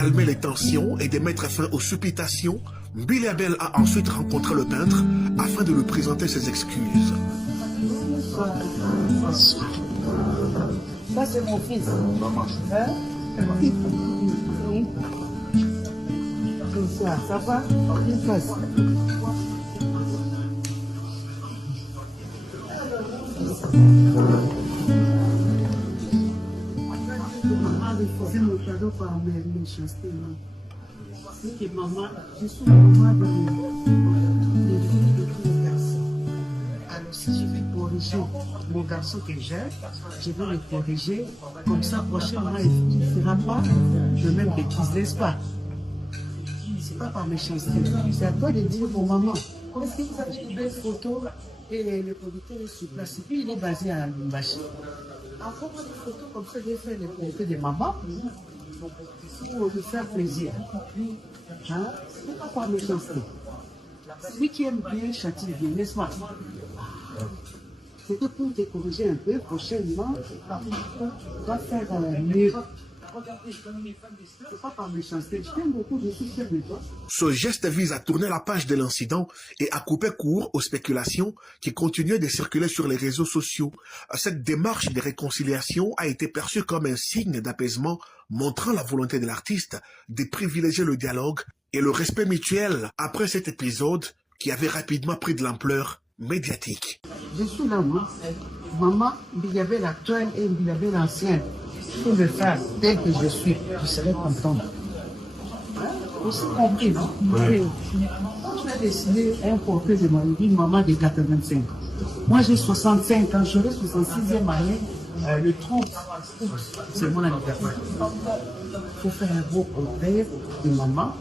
calmer les tensions et de mettre fin aux supputations, Biliabel a ensuite rencontré le peintre afin de lui présenter ses excuses. Ça, c'est mon fils. Hein? C'est ça va? Il passe. C'est mon cadeau par mes méchancetés. C'est que maman, je suis maman de filles de tous les garçons. Alors si je vais corriger mon garçon que j'ai, je vais le corriger. Comme ça, prochainement, il ne fera pas de même bêtise, n'est-ce pas? C'est pas par méchanceté. C'est à toi de dire pour maman. Est-ce que vous avez une belle photo et le producteur est sur place? Et puis il est basé à Lumbashi. Encore des photos comme ça, j'ai fait les photos de maman pour lui faire plaisir. Hein? C'est pas par méchanceté. Celui qui aime bien châtie bien, n'est-ce pas? C'était pour te corriger un peu. Prochainement, on va faire mieux. C'est pas par méchanceté. Je t'aime beaucoup, je suis fier de toi. Ce geste vise à tourner la page de l'incident et à couper court aux spéculations qui continuaient de circuler sur les réseaux sociaux. Cette démarche de réconciliation a été perçue comme un signe d'apaisement, montrant la volonté de l'artiste de privilégier le dialogue et le respect mutuel après cet épisode qui avait rapidement pris de l'ampleur médiatique. Je suis là, moi. Maman, il y avait l'actuelle et il y avait l'ancienne. Pour le faire tel que je suis, je serais contente. Vous avez compris, non? Oui. Quand tu as décidé un portrait de une maman de 85. Moi, j'ai 65 ans, j'aurai 66e année le 30 août. C'est mon anniversaire. Il faut faire un beau portrait de maman.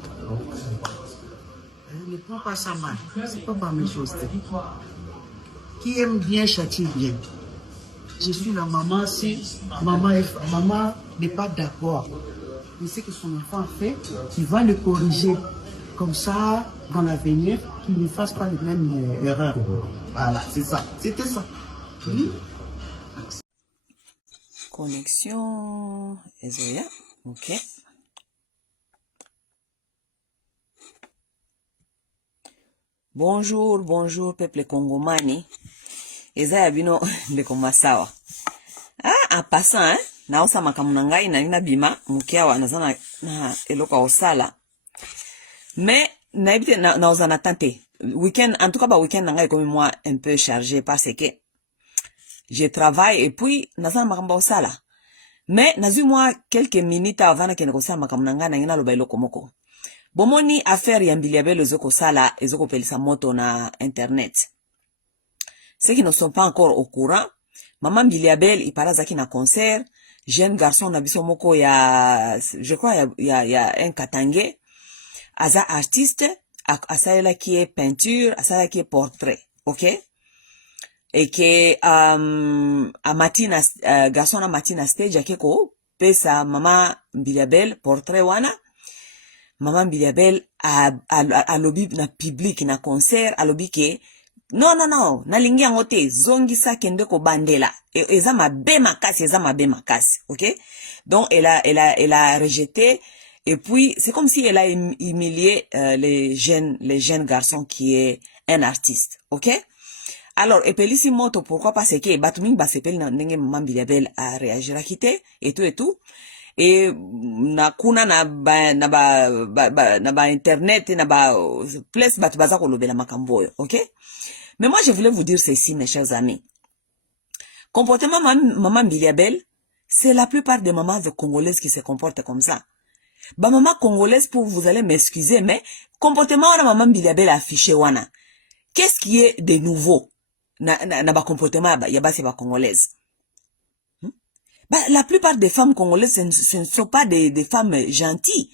Ne prends pas ça mal. C'est pas par mes choses. Qui aime bien châtie bien. Je suis la maman, si maman n'est pas d'accord. Il sait que son enfant fait, il va le corriger. Comme ça, dans l'avenir, qu'il ne fasse pas les mêmes erreurs. Voilà, c'est ça. C'était ça. Oui. Connexion. Ezoya. Ok. Bonjour, bonjour, peuple congomani. Ezaya bino ndeko masawa. En passant, hein, na osa makamuna ngai na nina bima mukiawa nazana na eloka osala. Mais na ebite na osa na tante. Weekend, en tout cas weekend na ngai comme moi un peu chargé parce que je travaille et puis nazana makamba osala. Mais nazu moi quelques minutes avant que nekosala makamuna ngai na nina loba eloko moko. Bomoni affaire ya Biliabel ezoko sala ezoko pelisa moto na internet. Ceux qui ne sont pas encore au courant, maman Biliabel il paraît zaki na concert, jeune garçon na biso moko ya je crois ya un Katangé, aza artiste, asala qui est peinture, asala qui est portrait, OK? Et que a matina garçon na matina stage akeko pesa maman Biliabel portrait wana. Maman Biliabel a lobby na public na concert a lobby ke non na lingi yango te zongisa kende ko bandela eza mabe makasi, OK? Donc elle a rejeté et puis c'est comme si elle a humilié les jeunes garçons qui est un artiste, OK? Alors epelisi moto pourquoi parce que batuming basepeli na ndenge maman Biliabel a réagi rakite et tout. Et na kuna na ba internet na ba place batu baza kolobela makambo, OK? Mais moi je voulais vous dire ceci mes chers amis. Comportement maman Biliabel, c'est la plupart des mamans congolaises qui se comportent comme ça. Ba maman congolaise, pour vous allez m'excuser, mais comportement wana maman Biliabel affiché wana. Qu'est-ce qui est de nouveau na ba comportement ya basi ba congolaise? La plupart des femmes congolaises, ce ne sont pas des femmes gentilles.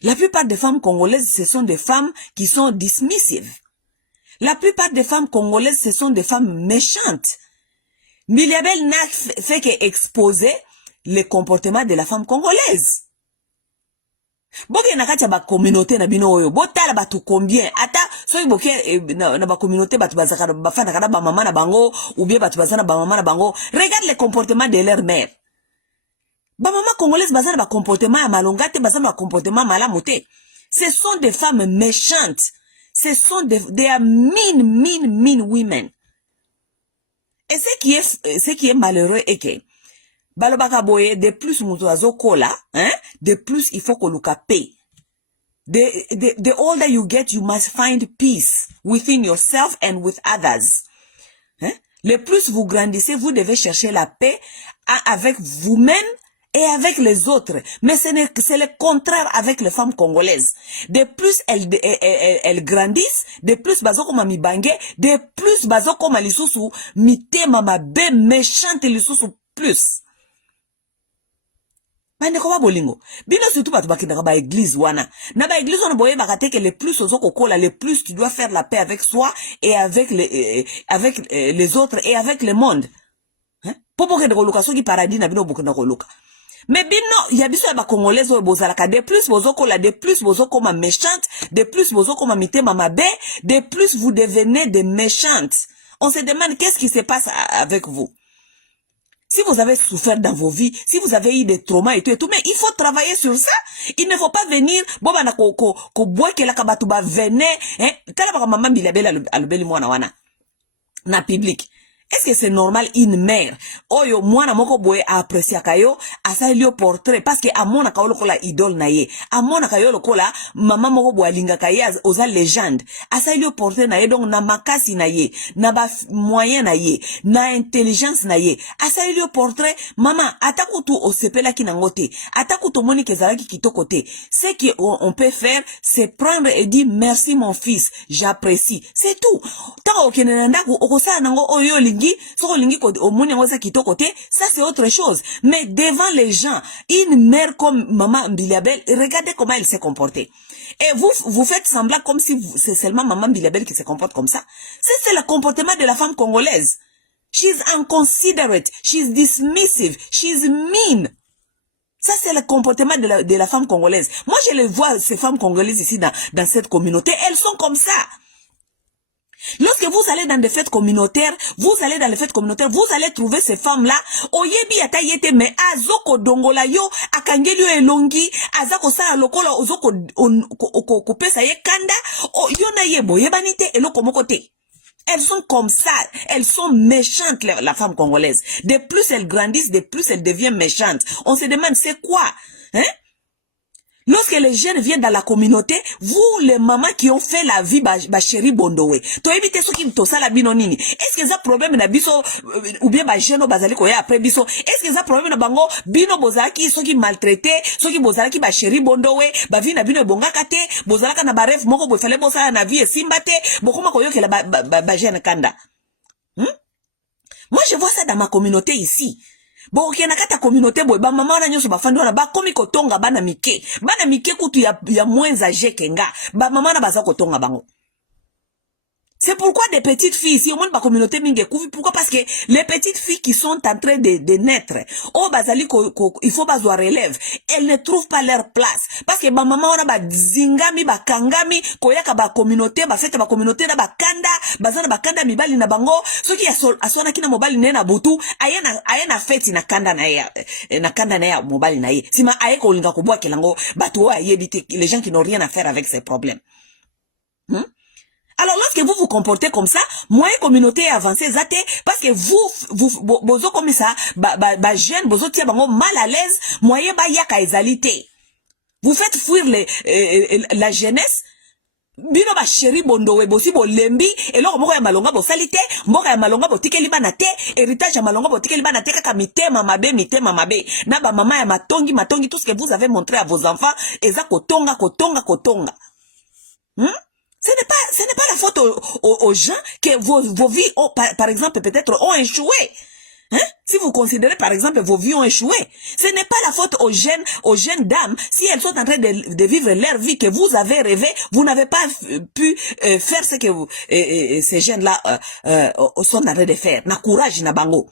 La plupart des femmes congolaises, ce sont des femmes qui sont dismissives. La plupart des femmes congolaises, ce sont des femmes méchantes. Biliabel n'a fait qu'exposer le comportement de la femme congolaise. Boke nakati ba communauté na bino oyo botala batu combien ata soki boke na ba communauté batu bazaka ba fana kana ba mama na bango ou bien batu bazana ba mama na bango, regarde le comportement de leur mère. Ba maman congolaise bazana ba comportement ya malongate, bazana ba comportement malamote. Ce sont des femmes méchantes. They are mean women. Et ce qui est malheureux est que balobaka boye, de plus mutu azokola, hein, de plus il faut que luka pay. The older you get, you must find peace within yourself and with others. Hein? Le plus vous grandissez, vous devez chercher la paix avec vous-même et avec les autres. Mais c'est le contraire avec les femmes congolaises. De plus elles grandissent, de plus bazo koma mibange, de plus bazo koma lisusu mitema mabe méchante lisusu plus. Mane ko bolingo. Bino surtout batu bakindaka ba église wana. Na ba église wana boye bakate que le plus ozoko kola, le plus tu dois faire la paix avec soi et avec les autres et avec le monde. Hein? Popo ke de koluka soki paradis na bino bokenda koluka. Mais bino ya biso ya ba congolais oyo bozalaka, de plus bozoko la, de plus bozoko ma méchante, de plus bozoko ma mitema mabe, de plus vous devenez des méchantes. On se demande qu'est-ce qui se passe avec vous. Si vous avez souffert dans vos vies, si vous avez eu des traumas et tout, mais il faut travailler sur ça. Il ne faut pas venir, boba na ko boye ke la kabatu ba vene, hein, tala ba maman bilabela alubeli mwana wana na public. Est-ce que c'est normal une mère oyo mwana moko boye apprécier kayo asa ilio portrait parce que amona ka lokola idole na ye, amona ka yo lokola maman moko boye linga kaye oza légende, asa ilio portrait na ye, donc na makasi na ye, na ba moyen na ye, na intelligence na ye, asa ilio portrait maman atakutu osepela kinangote, atakutu moni kezalaki kitoko te. Ce qu'on peut faire, c'est prendre et dire merci mon fils, j'apprécie, c'est tout. Tant okenenda ku okosa nango oyo ça c'est autre chose. Mais devant les gens, une mère comme maman Mbiliabel, regardez comment elle s'est comportée. Et vous faites semblant comme si c'est seulement maman Mbiliabel qui se comporte comme ça. C'est le comportement de la femme congolaise. She's inconsiderate, she's dismissive, she's mean. Ça, c'est le comportement de la femme congolaise. Moi, je les vois, ces femmes congolaises ici dans cette communauté, elles sont comme ça. Lorsque vous allez dans des fêtes communautaires, vous allez trouver ces femmes-là, oyebi atayete me azoko dongola yo, akangelio elongi, azako sa lokola ozoko kopesa ye kanda, o yona yebo yebanite eloko mokote. Elles sont comme ça, elles sont méchantes, la femme congolaise. De plus elles grandissent, de plus elles deviennent méchantes. On se demande c'est quoi, hein? Lorsque les jeunes viennent dans la communauté, vous, les mamans qui ont fait la vie, ba chéri bondowe, to éviter ce qui me tosa la binonini. Est-ce que ça problème na biso, ou bien ba jeune bazali koya après biso, est-ce que ça problème na bango, bino bozaki, ceux qui maltraités, ceux qui bozaki ba chéri bondowe, ba vi na bino bonga kate, bozalaka na baref moko bo fallait bosa na vie simbate, bokoma koyo ke la ba jeune kanda. Moi, je vois ça dans ma communauté ici. Bon, ok, nakata communauté boy, ba maman na nyoso ba fandi wana ba komi kotonga bana mike kutu ya moins âgé kenga, ba maman na baza kotonga bango. C'est pourquoi des petites filles, si au moins ma communauté minge kouvi, pourquoi? Parce que les petites filles qui sont en train de naître, oh bazali il faut bazoa relève, elles ne trouvent pas leur place. Parce que ma maman ona ba zingami, ba kangami, koyaka ba communauté, ba fête ba communauté na ba kanda, bazana ba kanda mibali na bango, soki asona kina mobali nena butu, ayena fête na kanda na ya mobali na ye. Sima ayeko olinga kubwa kelango, batu wa yebite, les gens qui n'ont rien à faire avec ces problèmes. Alors, lorsque vous vous comportez comme ça, moyen communauté avancée, zate, parce que bozo comme ça, jeune, bozo tia bango mal à l'aise, moyen yaka ezalité. Vous faites fuir la jeunesse, bino ba chéri bondowe, bosi bo lembi, et là, moko ya malonga bo salite, moko ya malonga bo tike libana te, héritage ya malonga bo tike libana te, kaka mitema mabe, na ba mama ya matongi, tout ce que vous avez montré à vos enfants, eza kotonga. Ce n'est pas la faute aux gens que vos vies, par exemple, peut-être ont échoué. Hein? Si vous considérez, par exemple, vos vies ont échoué, ce n'est pas la faute aux jeunes dames, si elles sont en train de vivre leur vie que vous avez rêvé, vous n'avez pas pu faire ce que ces jeunes-là sont en train de faire. Na courage, na bango.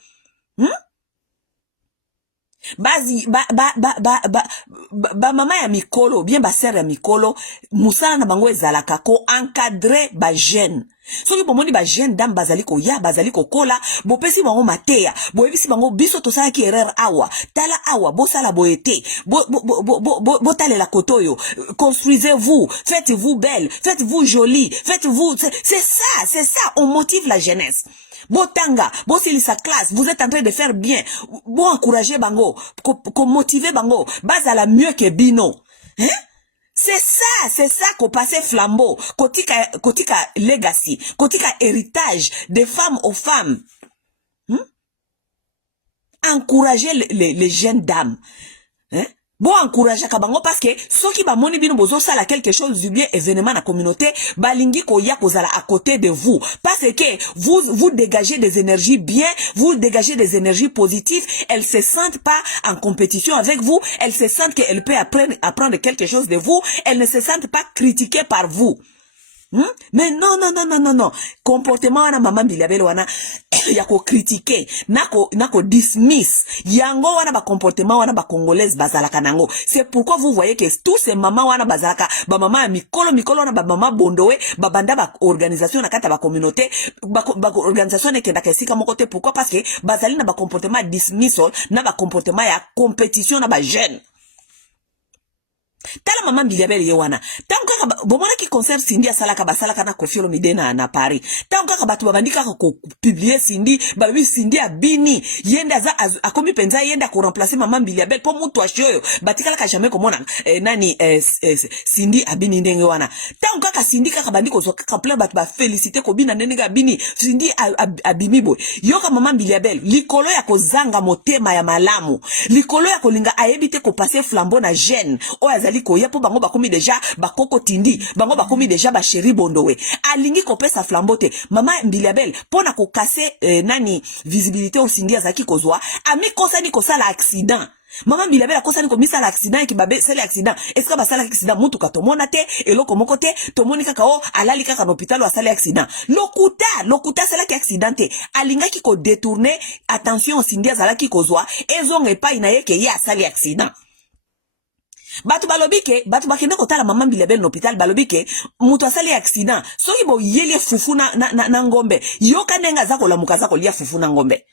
Bazi ba mama ya mikolo bien ba sœur ya mikolo musala na bango ezalaka ko encadrer ba jeune. Soki bomoni ba jeune dame bazali ko ya bazali ko kola bopesi bango mateya boyebisi bango biso tosala ki erreur awa tala awa bosala boyete botalela kotoyo construisez-vous, faites-vous belle, faites-vous jolie, faites-vous c'est ça on motive la jeunesse. Botanga, bosili sa classe, vous êtes en train de faire bien. Bon encourager bango, motiver bango, bazala mieux que bino. Hein? C'est ça qu'on passait flambeau, kotika legacy, kotika héritage des femmes aux femmes. Encourager les jeunes dames. Hein? Bon encourager kabango parce que ceux qui ba moni bino bozo sala quelque chose du bien événement na communauté balingi ko ya kozala à côté de vous parce que vous dégagez des énergies bien, vous dégagez des énergies positives, elles se sentent pas en compétition avec vous, elles se sentent qu'elles peuvent apprendre quelque chose de vous, elles ne se sentent pas critiquées par vous. Mais non. Comportement wana mama Mbiliabel wana yako critiquer, nako dismiss. Yango wana ba comportement wana ba congolaise bazalaka nango. C'est pourquoi vous voyez que tous ces mamas wana bazalaka, ba mama mikolo wana ba mama bondowe, ba banda ba organisation na kata ba communauté, ba organisation ne kenda kesika moko te. Pourquoi? Parce que bazali na ba comportement dismissal, na ba comportement ya compétition na ba jeune. Tala mama Mbiliabel yewana tangu bomona ki concert Cindy asalaka basalaka na Koffi Olomide na Paris tangu kaka batu babandika ko publier Cindy babi Cindy abini yenda akomi penza yenda ko remplacer mama Mbiliabel po mutu ashoyo batikala ka jamais komona Cindy abini ndenge wana tangu kaka Cindy kaka bandiko zo kaka plein batu ba féliciter ko bina ndenge abini Cindy abimi boy yoka mama Mbiliabel likolo ya kozanga motema ya malamu likolo ya kolinga ayebite ko passer flambeau na jeune o azali ko ya po bango bakomi déjà bakoko tindi bango bakomi déjà ba chéri bondowe alingi ko pesa flambote mama Mbiliabel pona ko casser visibilité au Cindy azaki kozwa ami kosani ko sala accident mama Mbiliabel akosani ko misala accident ki babe sala accident est-ce que ba sala accident mutu ka tomona te eloko moko te tomoni kaka o alali kaka na hôpital wa sala accident lokuta sala ki accident te alinga ki ko détourner attention Cindy azalaki kozwa ezonge pa ina yeke ya sala accident. Batu balobike, batu bakende kotala mama Mbiliabel n'hôpital balobike, mutu asali accident. Soki bo yeli fufu na ngombe, yoka nenga zako la mukaza kolia fufu na ngombe.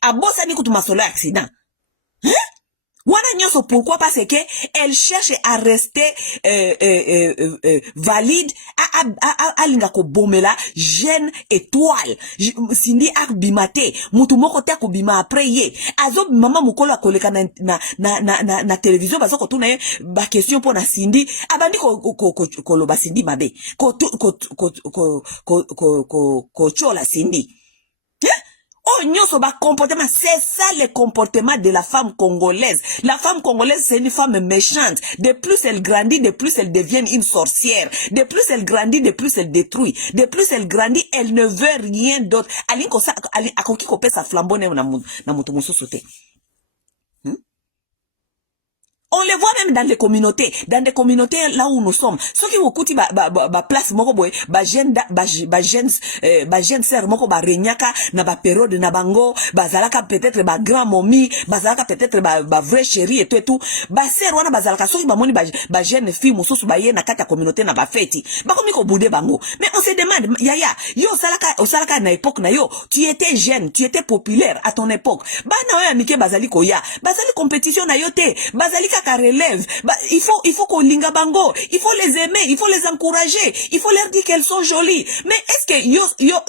Abosa ni kutu masolo accident. Hein? Wana nyoso pourquoi? Parce que elle cherche à rester valide à linga ko bomela jeune étoile Cindy akbimate mutu moko te ko bima après ye azo mama mukolo akoleka na télévision bazoko tuna ba question pour na Cindy abandi ko loba Cindy mabe ko chola Cindy. Oh, nyoso ba comportement, c'est ça le comportement de la femme congolaise. La femme congolaise, c'est une femme méchante. De plus elle grandit, de plus elle devient une sorcière. De plus elle grandit, de plus elle détruit. De plus elle grandit, elle ne veut rien d'autre. Ali kosa, ali akoki kope sa flambeau na mutu mususote. On les voit même dans les communautés là où nous sommes. Ceux qui vous coûtent place moko boy, ba jeune sœur moko ba renyaka na ba période na bango, bazalaka peut-être ba grand mommy, bazalaka peut-être ba vrai chéri et tout. Ba sœur wana bazalaka soki ba moni ba jeune fille mususu ba ye na kata communauté na ba feti. Ba komi ko boudé bango. Mais on se demande yaya, yo salaka na époque na yo, tu étais jeune, tu étais populaire à ton époque. Ba na yo amike bazali koya, bazali compétition na yo te, bazali ka relève. Il faut qu'on linga bango, il faut les aimer, il faut les encourager, il faut leur dire qu'elles sont jolies. Mais est-ce que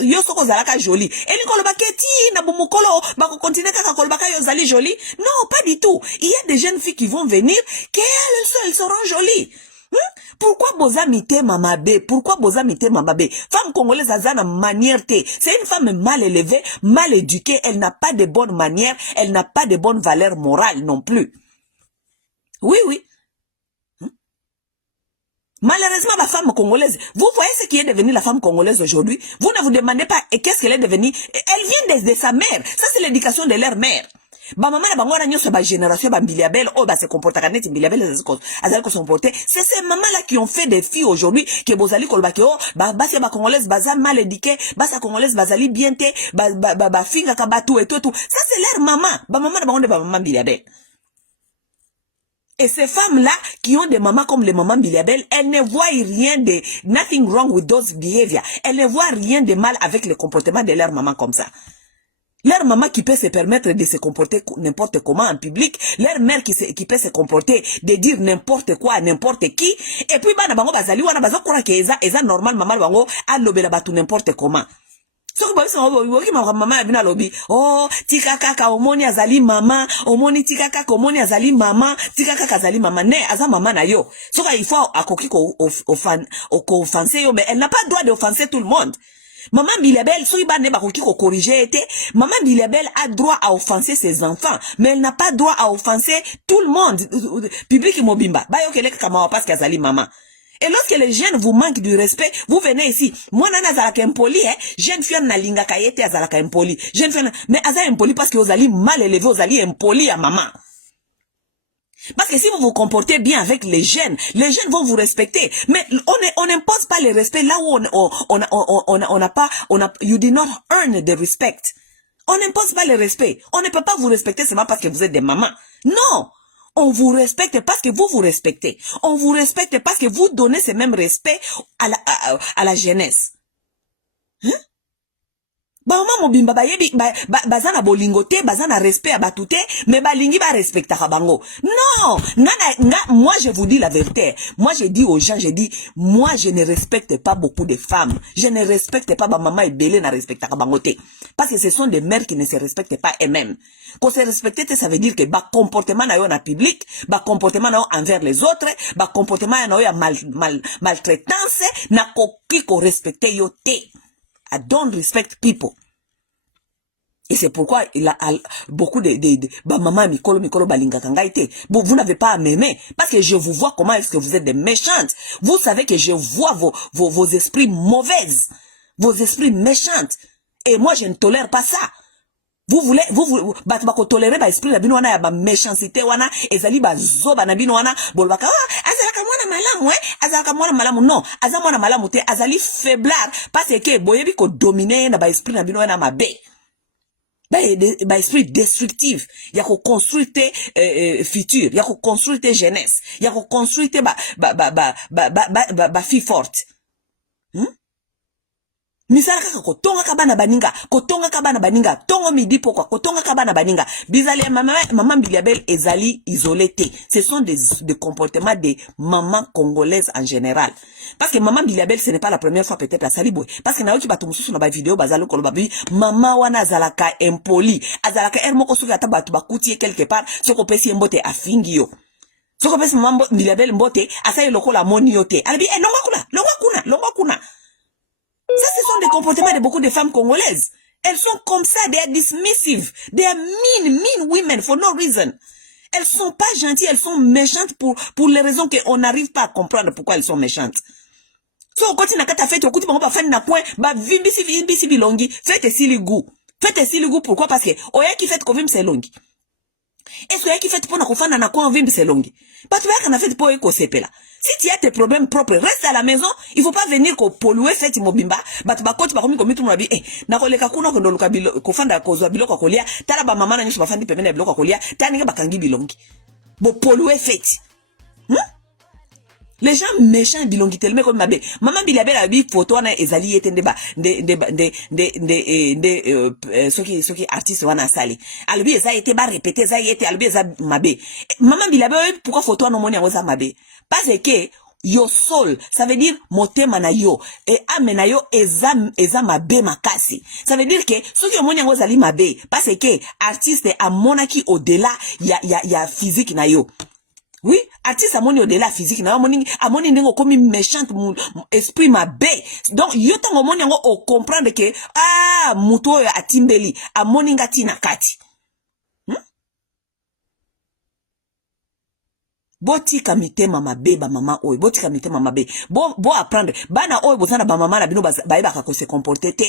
yo soko zalaka jolie et nikolo baketi na bomukolo bako continuer kaka kolbaka yo zali jolie? Non, pas du tout. Il y a des jeunes filles qui vont venir qu'elles seront jolies. Pourquoi boza mite mamabe? Pourquoi boza mite mamabe? Femme congolaise azana manière te. C'est une femme mal élevée, mal éduquée, elle n'a pas de bonnes manières, elle n'a pas de bonnes valeurs morales non plus. Oui. Malheureusement, la femme congolaise, vous voyez ce qui est devenu la femme congolaise aujourd'hui? Vous ne vous demandez pas qu'est-ce qu'elle est devenue. Elle vient de sa mère. Ça, c'est l'éducation de leur mère. Ba maman na bango na nyoso ba génération ba Mbiliabel o ba se comporta kaneti Mbiliabel azali ko se comporter. C'est ces mamans là qui ont fait des filles aujourd'hui que bozali kolba ke o ba basi ba congolaise baza mal éduquée, basa congolaise bazali bien te, ba finga ka batu et tout. Ça c'est leur maman. Ba maman na bango de ba maman Mbiliabel. Et ces femmes-là, qui ont des mamans comme les mamans Biliabel, elles ne voient rien de... Nothing wrong with those behaviors. Elles ne voient rien de mal avec le comportement de leur maman comme ça. Leur maman qui peut se permettre de se comporter n'importe comment en public. Leur mère qui peut se comporter, de dire n'importe quoi à n'importe qui. Et puis, bana bango bazali, wana bazo kora ke eza normal maman bango, alobela batu n'importe comment. Soko ba bisa woki mama abina lobi oh tika kaka omoni azali mama omoni tika kaka omoni azali mama tika kaka azali mama ne aza mama na yo soko il faut akoki ko offenser yo mais elle n'a pas droit d'offenser tout le monde. Maman Biliabel soki ba ne bakoki ko corriger été maman Biliabel a droit à offenser ses enfants mais elle n'a pas droit à offenser tout le monde public mobimba ba yo kele kaka mawa parce qu'azali mama. Et lorsque les jeunes vous manquent du respect, vous venez ici. Moi, nana zalaka impoli, jeune fille na linga kayete azalaka impoli. Jeune fille, mais aza impoli parce que vous allez mal élever, vous allez impoli à maman. Parce que si vous vous comportez bien avec les jeunes vont vous respecter. Mais on n'impose pas le respect là où you did not earn the respect. On n'impose pas le respect. On ne peut pas vous respecter seulement parce que vous êtes des mamans. Non! On vous respecte parce que vous vous respectez. On vous respecte parce que vous donnez ce même respect à la jeunesse. Hein? Maman mobimba bayebi bazana bolingote, bazana respect à batute, mais balingi ba respecta bango. Non, moi je vous dis la vérité. Moi je dis aux gens, moi je ne respecte pas beaucoup de femmes. Je ne respecte pas maman et belé na respecta bangote. Parce que ce sont des mères qui ne se respectent pas elles-mêmes. Qu'on se respecte, ça veut dire que ba comportement na yo na public, ba comportement na yo envers les autres, ba comportement na yo maltraitance, na koki ko respecte yo te. I don't respect people. Et c'est pourquoi il a beaucoup de maman mikolo balinga kangaite. Bon, vous n'avez pas à m'aimer parce que je vous vois comment est-ce que vous êtes des méchantes. Vous savez que je vois vos esprits mauvaises, vos esprits méchantes. Et moi je ne tolère pas ça. Vous bako tolérer ba esprit na bino wana ya ba méchanceté wana ezali ba zoba na bino wana bolbaka azalaka mwana malamu azalaka mwana malamu non azalaka mwana malamu te azali faiblard parce que boyebi ko dominer na ba esprit na bino wana mabe ba esprit destructif ya ko construire futur ya ko construire jeunesse ya ko construire ba fille forte. Misala kaka kotonga kabana baninga tongo midi pourquoi kotonga kabana baninga bizali maman Biliabel ezali isolée. Ce sont des comportements des mamans congolaises en général parce que maman Biliabel ce n'est pas la première fois peut-être à Saliboy parce que naoki bato mususu na ba vidéo bazalo kolobabi maman wana azalaka impoli azalaka moko soki ata bato bakuti quelque part soko pesi mbote afingi yo soko pesi maman Biliabel mbote asali lokola moni yote alabi longa kuna. Ça, ce sont des comportements de beaucoup de femmes congolaises. Elles sont comme ça, they are dismissive. They are mean women for no reason. Elles sont pas gentilles, elles sont méchantes pour les raisons qu'on n'arrive pas à comprendre pourquoi elles sont méchantes. So, quand tu n'as qu'à faire, tu vas faire na coin, bah, vimbisi bilongi, faites siligu. Faites siligu, pourquoi? Parce que, oya qui fait qu'on c'est longi. Est-ce que qui fait pour na na coin vimbi c'est longi? Pas tu vas qu'on a fait pour éco là. Si tu as tes problèmes propres, reste à la maison. Il faut pas venir ko polluer fait mobimba. But ba coach ba komi komi tumu abi na koleka kuna ko ndoluka bilo ko fanda ko zwa biloko kolia. Tala ba mama na nyusu ba fandi pemene biloko kolia. Tani ba kangi bilongi. Bo polluer fait. Les gens méchants bilongi tellement comme mabe. Maman Biliabel abi photo na ezali yetende ba soki artiste wana sali. Albi eza été ba répéter eza été albi eza mabe. Maman Biliabel pourquoi photo na moni yango za mabe? Parce que yo soul, ça veut dire motema na yo et ame na yo eza mabe makasi. Ça veut dire que soki yo moni yango zali mabe parce que artiste a monaki au-delà ya physique na yo. Oui, artiste amoni au-delà physique na amoni ndingo komi méchante esprit mabe. Donc yo tango moni yango o comprendre que muto yo atimbeli amoni ngati na kati. Boti kamite mama be ba mama oy boti kamite mama be bo apprendre bana oy bozana ba mama na bino ba ba ka se comporter te.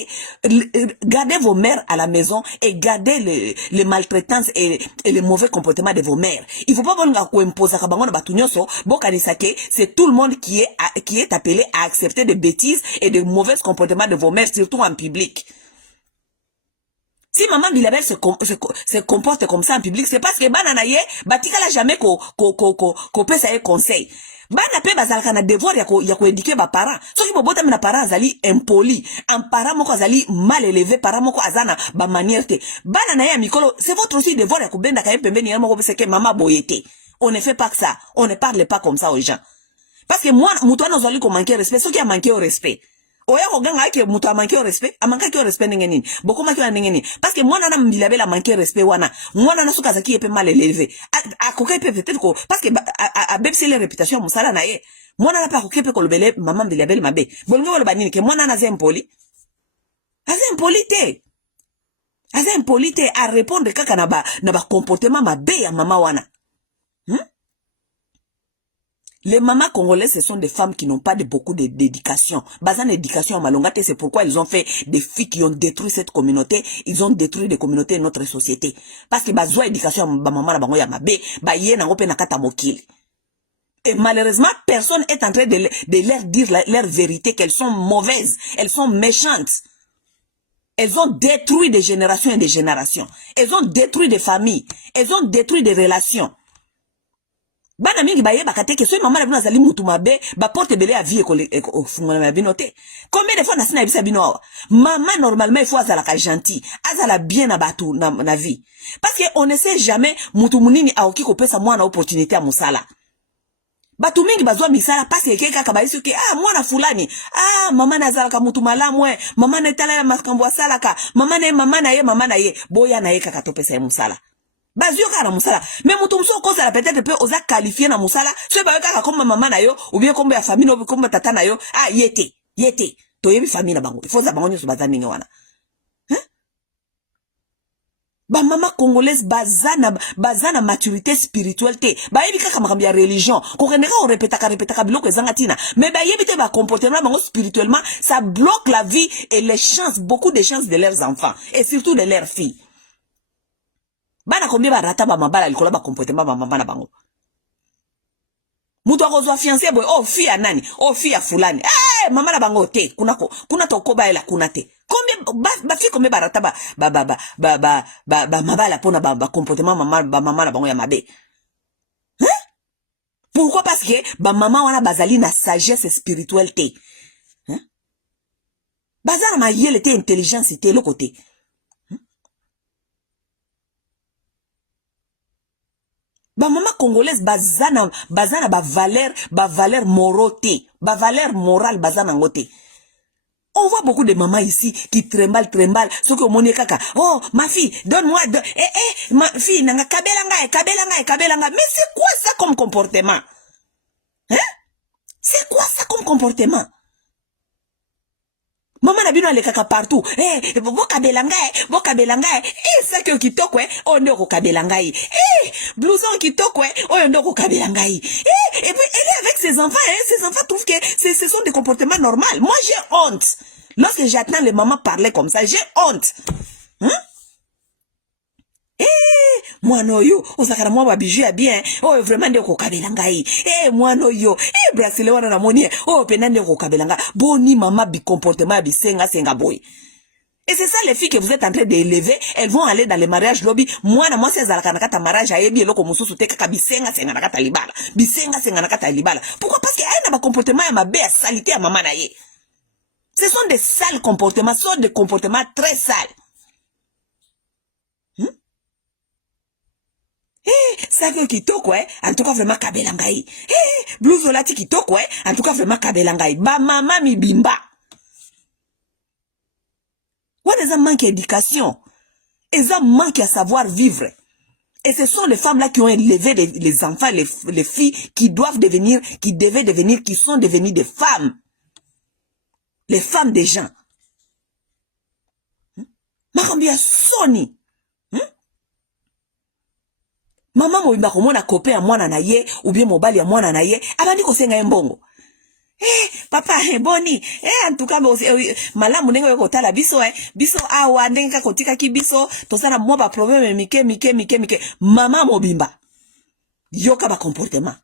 Gardez vos mères à la maison et gardez les maltraitances et les mauvais comportements de vos mères. Il faut pas bonga ko imposer ka bango na batu nyonso bo kanisa ke c'est tout le monde qui est appelé à accepter des bêtises et de mauvais comportements de vos mères surtout en public. Si maman Bilabel se comporte comme ça en public, c'est parce que banana ye, batika la jamais ko pesa ye conseil. Bana pe bazalaka na devoir ya ko éduquer ba parents. Soki bobota na parents azali impoli, un parent moko azali mal élevé, parent moko azana ba manière te. Bana na ye mikolo, c'est votre aussi devoir ya ko benda ka pembeni ya moko pese ke mama boyete. On ne fait pas que ça. On ne parle pas comme ça aux gens. Parce que moi, mutuana ozali ko manquer respect, soki a manqué au respect. Oya koganga ake mutu a manqué au respect, a manqué au respect ngenini. Boko manqué au ngenini. Parce que moi nana Bilabel a manqué au respect wana. Moi nana suka zaki epe mal élevé. A koke peut-être ko parce que a bepsi les réputations musala na ye. Moi nana pas koke pe ko lobele maman Bilabel mabe. Bolngo wala banini ke moi nana zempoli. Azempolite. Azempolite a répondre kaka na ba comportement mabe ya mama wana. Les mamans congolaises, ce sont des femmes qui n'ont pas beaucoup d'éducation. Bazan d'éducation en malongate, c'est pourquoi ils ont fait des filles qui ont détruit cette communauté. Ils ont détruit des communautés de notre société. Parce que bazwa éducation, maman la bango ya mabe, ba ye na ngope na kata mokili. Et malheureusement, personne est en train de leur dire leur vérité, qu'elles sont mauvaises, elles sont méchantes. Elles ont détruit des générations et des générations. Elles ont détruit des familles. Elles ont détruit des relations. Bana mingi baye bakate ke so maman la bino azali mutu mabe ba porte belé à vie ko fungana ma binote. Combien de fois na sina bisa bino maman normalement il faut azala ka gentil, azala bien na batu na vie. Parce que on ne sait jamais mutu munini aoki ko pesa mwana opportunité à musala. Batu mingi bazwa misala parce que keka ka baisi ke mwana fulani maman nazala ka mutu malamu maman na tala ya makambo salaka maman na ye boya na ye kaka to pesa ya musala. Bazio kana musala mais mutu mso ko sala peut-être peut oza qualifier na musala so ba kaka comme maman na yo ou bien comme ya famille ou comme tata na yo yete to yebi famille na bango il faut za bango nyoso bazani wana ba mama congolaise bazana maturité spirituelle te ba yebi kaka makambi ya religion ko reneka on répétaka biloko ezanga tina mais ba yebi te ba comportement bango spirituellement ça bloque la vie et les chances beaucoup de chances de leurs enfants et surtout de leurs filles. Bana combien ba rata ba mabala likola ba comportement ba mama na bango. Mutu akozwa fiancé boy fille ya nani fille ya fulani mama na bango te kuna to ko baela kuna te. Combien ba fille combien ba rata ba mabala pona ba comportement mama na bango ya mabe. Pourquoi? Parce que ba mama wana bazali na sagesse spirituelle te. Bazana ma yele te intelligence te le côté. Ba maman congolaise bazana ba valeur morale ba valeur morale bazana ngote. On voit beaucoup de mamans ici qui tremblent ce que mon kaka ma fille donne-moi ma fille nanga kabela mais c'est quoi ça comme comportement c'est quoi ça comme comportement? Maman na bino ale kaka partout bokabela ngai ça que kitoko ondo ko kabela ngai blouson kitoko ondo ko kabela ngai et puis elle est avec ses enfants trouvent que ce sont des comportements normaux. Moi j'ai honte lorsque j'entends les mamans parler comme ça, j'ai honte. Mwana yo osakara mwa babiju ya bien vraiment nde ko kabela ngai mwana yo bracelet wana na moni pena nde ko kabela ngai boni mama bi comportement bi senga boy. Et c'est ça les filles que vous êtes en train d'élever, elles vont aller dans les mariages lobby. Moi c'est zalaka na kata mariage ayebi eloko mususu te kaka bisenga na kata libala. Pourquoi? Parce que elle na ba comportement ya mabe ya salité ya mama na ye. Ce sont des sales comportements, ce sont des comportements très sales. Ça que kitoko en tout cas vraiment kabela ngai blouse olati kitoko en tout cas vraiment kabela ngai ba mama mi bimba. What is un manque d'éducation et ça manque à savoir vivre. Et ce sont les femmes là qui ont élevé les enfants, les filles qui devaient devenir, qui sont devenues des femmes, les femmes des gens. Makambia soni. Maman mobimba komona kopé ya mwana na ye ou bien mobali ya mwana na ye abandi kosenga mbongo. Papa boni en tout cas malamu ndenge ko tala biso awa ndenge ka kotika ki biso tosana mo ba problème mike maman mobimba yoka ba comportement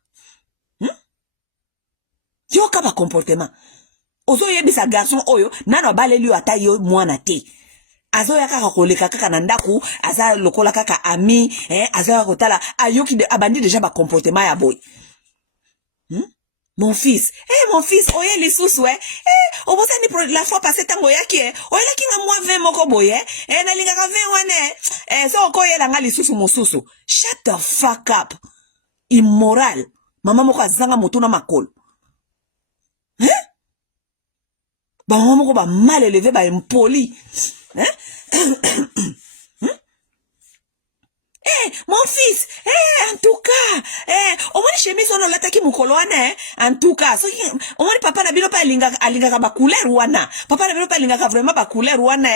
ozo yebisa garçon oyo nana baleli ata yo mwana te azo ya kaka koleka kaka na ndaku aza lokola kaka ami azo ya kotala ayoki de abandi déjà ba comportement ya boy. Mon fils, oye les sous obosa ni la fois passée tango yaki oye la kinga moi 20 moko boye na linga ka 20 wane so ko yela nga lisusu mosusu. Shut the fuck up. Immoral. Mama moko azanga moto na makolo. Ba mama moko ba mal élevé ba impoli. Mon fils, en tout cas, au moins chemise on l'attaque mukolo wana, en tout cas, so au moins papa na bino pa alinga ba couleur wana. Papa na bino pa alinga vraiment ba couleur wana,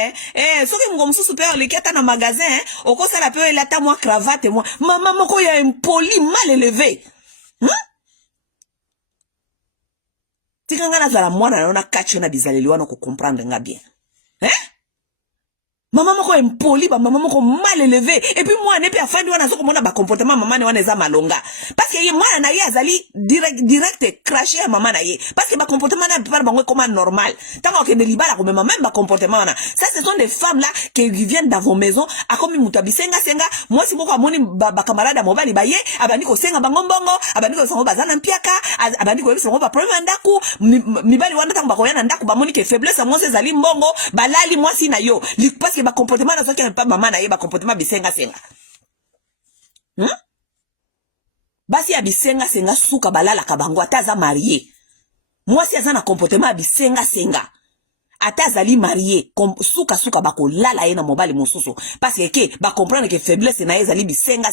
so ki ngomsu super le kata na magasin, oko sala pe la ta moi cravate moi. Maman moko ya impoli mal élevé. Tikanga na zala mwana na catch na bizaleli wana ko comprendre nga bien. Maman moko impoli ba maman moko mal élevé et puis moi nepe afandi wana soko mona ba comportement maman ne wana eza malonga parce que ye mwana na ye azali direct cracher ya maman na ye parce que ba comportement na par bango comme normal tant que ne libala comme même ba comportement wana ça ce sont des femmes là qui viennent dans vos maisons a comme mutabi senga moi si moko amoni ba camarade à mobali ba ye abandi ko senga bango mbongo abandi ko songo bazana mpiaka abandi ko songo ba problème ndaku mibali wana tango ba koyana ndaku ba moni que faiblesse moi c'est zali mbongo balali moi si na yo parce que ba comportement na soki pas maman na ye ba comportement bisenga basi ya bisenga suka balala kabango ataza marié moi si azana comportement bisenga atazali marié suka bako lala ye na mobali mosusu parce que ba comprendre que faiblesse na ye zali bisenga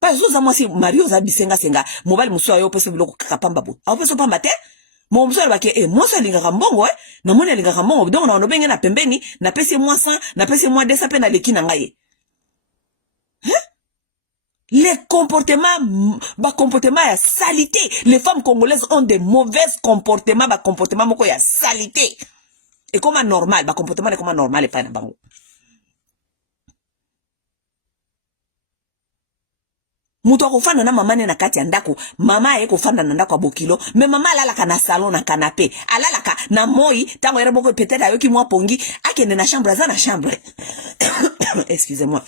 parce que moi si mario za bisenga mobali musu ayo pese biloko kakapamba bo ayo pese pamba te mon msolo bake moi ça linga mbongo na moni linga mbongo donc na onobenge na pembeni na pesi moi 100 na pesi moi 200 pe na leki na ngai les comportements ya salité. Les femmes congolaises ont des mauvais comportements comportement moko ya salité et comme normal comportement est comme normal et pas na bango. Muto akofanda na mama ne na kati ya ndako mama ye kofanda na ndako abokilo mais mama alalaka na salon na canapé alalaka na moi tango yere boko peut-être ayoki mwa pongi akende na chambre za na chambre excusez-moi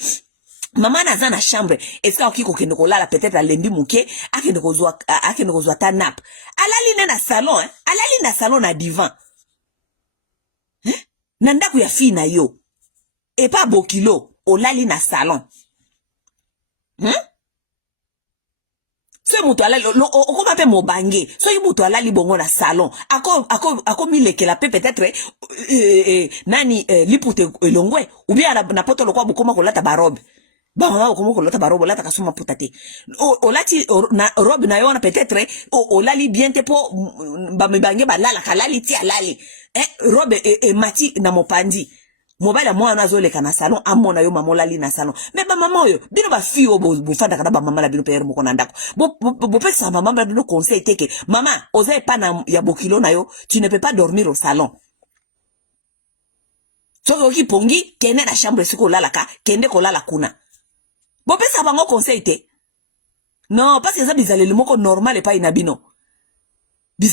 mama na za na chambre est-ce que okiko kende ko lala peut-être alendi muke akende ko zwa ta nap alali ne na salon alali na salon na divan na ndako ya fi na yo et pas bokilo olali na salon so mutu alali okoma pe mobange so mutu alali bongo na salon ako milekela pe peut-être nani lipute elongwe ou bien na poto lokwa bokoma kolata barobe banga okoma kolata barobe lata kasuma putate olati na robe na yona peut-être olali bien te po ba mibange balala kalali ti alali robe mati na mopandi mobile moi na zoleka na salon amona yo mamolali na salon mais ba maman yo bino ba fi o bo fanda kada ba maman la bino pere moko na ndako bo pesa maman ba bino conseil teke maman oza pas na ya bokilo na yo tu ne peux pas dormir au salon so ki pongi kende na chambre siko lalaka kende ko lala kuna bo pesa bango conseil te non parce que ça bizaleli moko normal et pas inabino. Les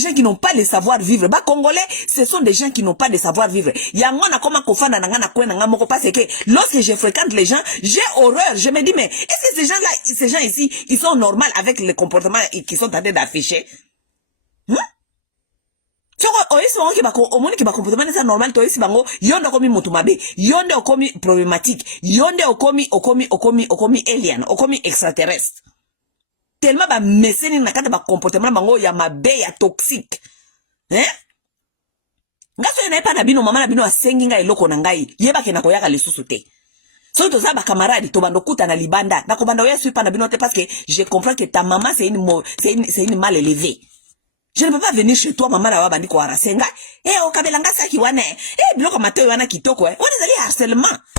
gens qui n'ont pas le savoir-vivre. Bah, Congolais, ce sont des gens qui n'ont pas de savoir-vivre. Yangona koma kofana nangana kwen nanga moko parce que lorsque je fréquente les gens, j'ai horreur. Je me dis, mais est-ce que ces gens ici, ils sont normaux avec le comportement qu'ils sont en train d'afficher? Oyesi bango ki bako omoni ki ba comportement ça normal to oyesi bango yonde okomi motumabe yonde okomi problématique yonde okomi alien okomi extraterrestre. Tellement ba meseni na kata ba comportement bango ya mabe ya toxique ngaso ena pa na bino mama na bino asengi ngai eloko na ngai yeba ke na koyaka lisusu te so to za ba camarade to bando kuta na libanda na ko banda oya sui pa na bino te parce que je comprends que ta maman c'est une mal élevée. Je ne peux pas venir chez toi maman na wa bandi ko arasenga okabelanga saki wana biloko mateo wana kitoko wana zali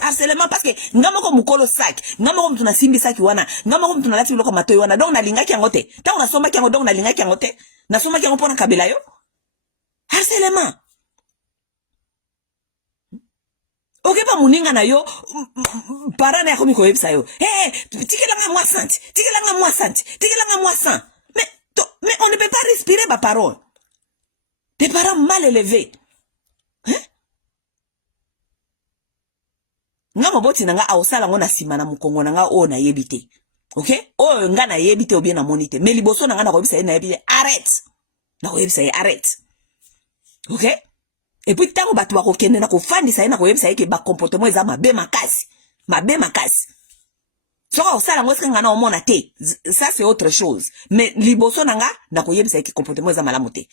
harcèlement parce que ngamoko mukolo saki ngamoko mtu na simbi saki wana ngamoko mtu na lati biloko mateo wana donc na lingaki yango te tango na soma yango donc na lingaki yango te na soma yango pona kabela yo harcèlement. Ok pa muninga na yo parana yako miko yebisa yo tikelanga moi 100 mais on ne peut pas respirer ma parole. Des parents mal élevés. nga moboti nanga aosala ngo na sima na mukongo nanga o na yebite. OK? O nga na yebite ou bien na monite. Mais liboso nanga na koyebisa na yebite, arrête. Na koyebisa arrête. OK? Et puis tango batu ba kokende na kofandisa na koyebisa ke ba comportement eza mabe makasi. Mabe makasi. Soka osala ngo sika ngana omona te. Ça c'est autre chose. Mais liboso nanga na koyebisa ke comportement eza malamu te.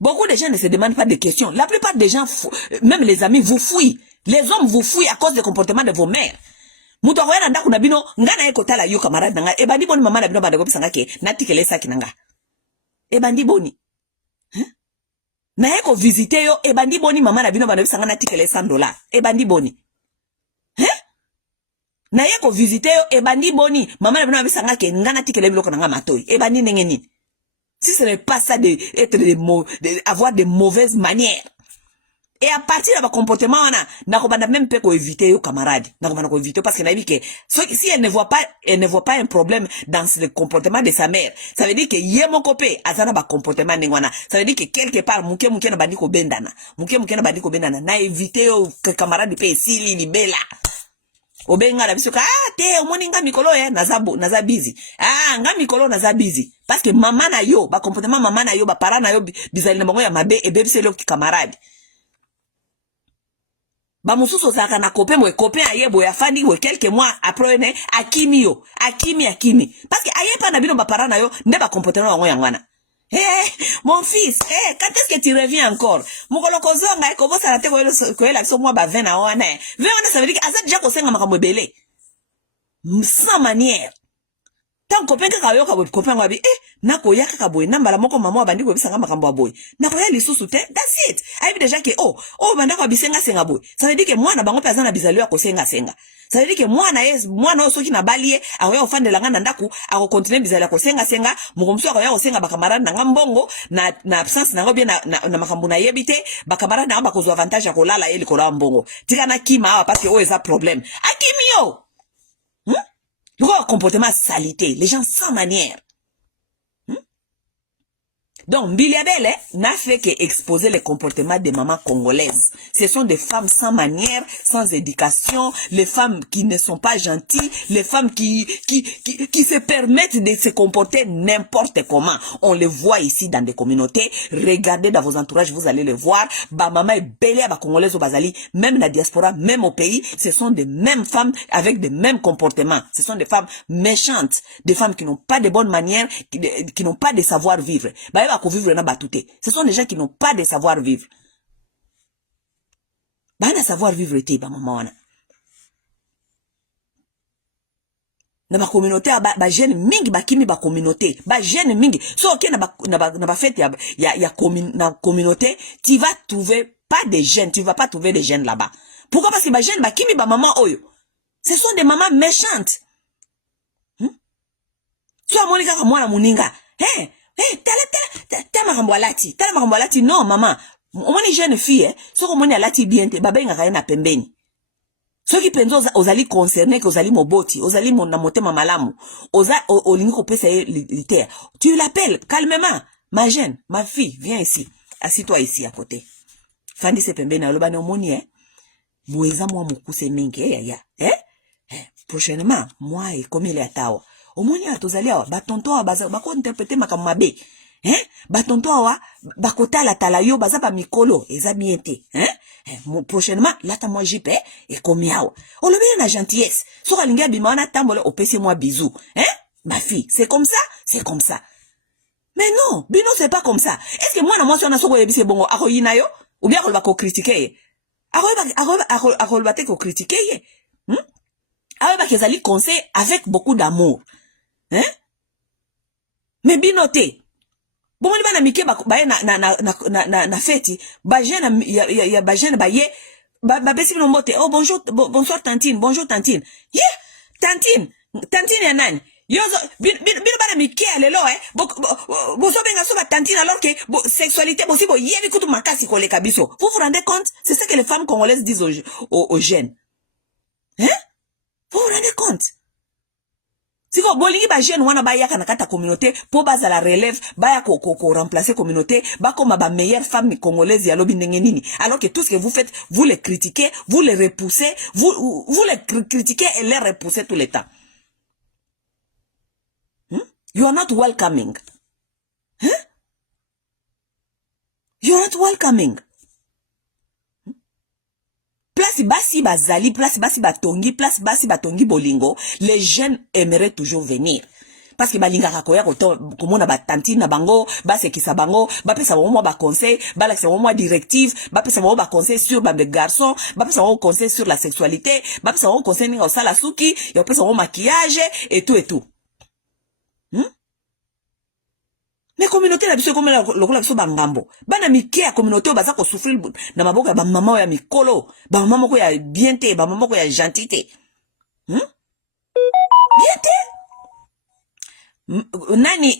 Beaucoup de gens ne se demandent pas de questions. La plupart des gens, même les amis, vous fouillent. Les hommes vous fouillent à cause des comportements de vos mères. Muto akoyana ndaku na bino ngana eko tala yo camarade nanga e bandi boni mama na bino banda ko bisanga ke natikele saki nanga. E bandi boni. Na eko visiter yo e bandi boni mama na bino banda bisanga natikele $100. E bandi boni. Na eko visiter yo e bandi boni mama na bino bisanga ke ngana tikele biloko nanga matoi. E bandi nengeni. Si ce n'est pas ça avoir de mauvaises manières. Et à partir de votre comportement, on a même pas éviter aux camarades. On éviter parce qu'elle a dit que si elle ne voit pas un problème dans le comportement de sa mère, ça veut dire que yemo kopé azana ba comportement nengwana. Ça veut dire que quelque part muke na bandiko bendana. Muke na bandiko bendana na éviter aux camarades pe sili libela. Obenga la bisoka te omoni nga mikolo naza busy. Nga mikolo naza busy parce que maman na yo ba comportement maman na yo ba parents na yo bizali na bango ya mabe e bebiselo ki camarade. Ba mususu zaka na copain ayebo ya fandi we quelques mois après ne akimi parce que ayepa na bino ba parents na yo nde ba comportement bango ya ngwana. Mon fils, quand est-ce que tu reviens encore? Mukolo kozonga eko bosa na te ko ela so moi ba 20 na wana. 20 wana ça veut dire que asa déjà ko senga makambo ebele. Sans manière. Tant copain ka yo ka bo copain ngabi nako yaka ka boy nambala moko mama bandi ko bisanga makambo boy. Nako ya lisusu te. That's it. Aibi déjà que banda ko bisenga senga boy. Ça veut dire que moi na bango pesa na bizali ya ko senga. Ça veut dire que moi na soki na balie akoya ofandela nga na ndaku ako continuer bizali ko senga mukomso akoya osenga bakamarade na ngambongo na absence na ngobie na makambo na yebite bakamarade na ba kozo avantage ya kolala eli kola mbongo. Tika na kima awa parce que eza problème. Akimi yo. Le comportement salité, les gens sans manière. Donc, Biliabelle n'a fait qu'exposer les comportements des mamans congolaises. Ce sont des femmes sans manière, sans éducation, les femmes qui ne sont pas gentilles, les femmes qui se permettent de se comporter n'importe comment. On les voit ici dans des communautés. Regardez dans vos entourages, vous allez les voir. Ba maman est belle à ba congolaises au Bazali, même la diaspora, même au pays. Ce sont des mêmes femmes avec des mêmes comportements. Ce sont des femmes méchantes, des femmes qui n'ont pas de bonnes manières, qui n'ont pas de savoir-vivre. Ce sont des gens qui n'ont pas de savoir-vivre. Bana savoir-vivre te ba maman wana. Na ba communauté ba jeune mingi ba kimi ba communauté, ba jeune mingi. So ok na ba fête ya communauté, tu vas trouver pas des jeunes, tu vas pas trouver des jeunes là-bas. Pourquoi? Parce que ba jeune ba kimi ba maman oyo. Ce sont des mamans méchantes. So amonika ka mwana muninga. Tala makambo alati. Non, maman. Omoni jeune fille, so komoni alati bien te, baba inga na pembeni. So ki penzo ozali concerné, que ozali moboti, ozali na motema malamu, olingi kopesa liter. Tu l'appelles calmement. Ma jeune, ma fille, viens ici. Assis-toi ici à côté. Fandi se pembeni, alobani omoni, Boueza moi mukuse mingi, prochainement, moi, comme il est à tawa. Omoni atozali awa batonto awa bako interpréter makambo mabe batonto awa bakotala tala yo baza ba mikolo eza bien te prochainement lata moi jipe et komi awa olobi na gentillesse so kalinga bima wana tambola opesi moi bisou ma fille c'est comme ça mais non bino c'est pas comme ça. Est-ce que moi na moi si on a soko yebise bongo akoyina yo ou bien akolba ko critiquer akolba te ko critiquer akolba kezali conseil avec beaucoup d'amour. Mais binote. Bon on va na mike ba na fête ba jeune ya ba jeune ba ye ba besi no mote. Oh bonsoir tantine, bonjour tantine. Tantine ya nani? Yozo bino ba na mike lelo boso benga so ba tantine alors que sexualité bosi bo yebi kutu makasi ko le kabiso. Vous vous rendez compte? C'est ça que les femmes congolaises disent aux jeunes. Vous vous rendez compte? Siko bolingi ba jeune wana ba yaka na kata communauté po baza la relève ba ya ko remplacer communauté ba comme ba meilleure femme congolaise ya lobi ndenge nini, alors que tout ce que vous faites, vous les critiquez, vous les repoussez, vous les critiquez et les repoussez tout le temps. You are not welcoming. You are not welcoming. Place basi bazali, place basi batongi, place basi batongi bolingo, les jeunes aimeraient toujours venir. Parce que balinga koya komona batanti na bango, basekisa bango, bapesa bango ba conseil, balakisa bango directive, bapesa bango ba conseil sur ba garçons, bapesa bango conseil sur la sexualité, bapesa bango conseil ninga osala suki, ya bapesa bango maquillage et tout et tout. Mais communauté la biso comme lokola biso bangambo bana mike ya communauté baza ko souffrir na maboka ba maman ya mikolo ba maman ko ya bien te ba maman ko ya gentillité bien te nani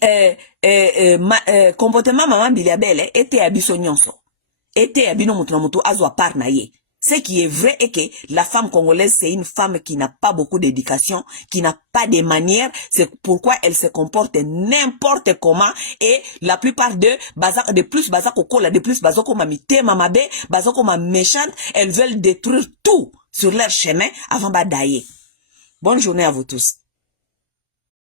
comportement maman Biliabele était ya biso nyonso était ya bino mutu na mutu azwa part na ye. Ce qui est vrai est que la femme congolaise, c'est une femme qui n'a pas beaucoup d'éducation, qui n'a pas de manières. C'est pourquoi elle se comporte n'importe comment. Et la plupart d'eux, de plus bazako mamite, mamabe, bazako ma méchante, elles veulent détruire tout sur leur chemin avant badailler. Bonne journée à vous tous.